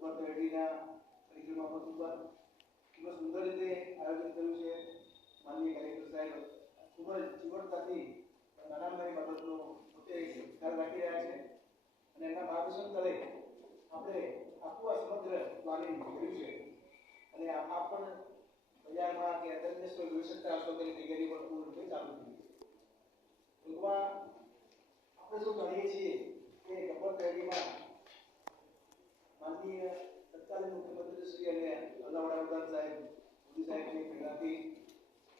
રેડીના પરિક્રમા પથ ઉપર ખૂબ સુંદર રીતે આયોજન કર્યું છે. માનનીય કલેક્ટર સાહેબ ખૂબ જ ચીવટતાથી નાના નાની બાબતનો પોતે ખ્યાલ રાખી રહ્યા છે અને એના માર્ગદર્શન તળે આપણે આખું આ સમગ્ર પ્લાનિંગ કર્યું છે અને આ પણ બજારમાં કે અન્ય સ્થળો જોઈ શકતા હશો કે તૈયારી પણ પૂર્ણ રીતે ચાલુ થઈ છે. ટૂંકમાં આપણે શું જાણીએ છીએ કે ગબ્બર શહેરીમાં માનનીય તત્કાલીન મુખ્યમંત્રી શ્રી અને વડાપ્રધાન સાહેબ મોદી સાહેબની પ્રેરણાથી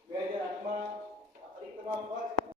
2008માં આ પરિક્રમા પથ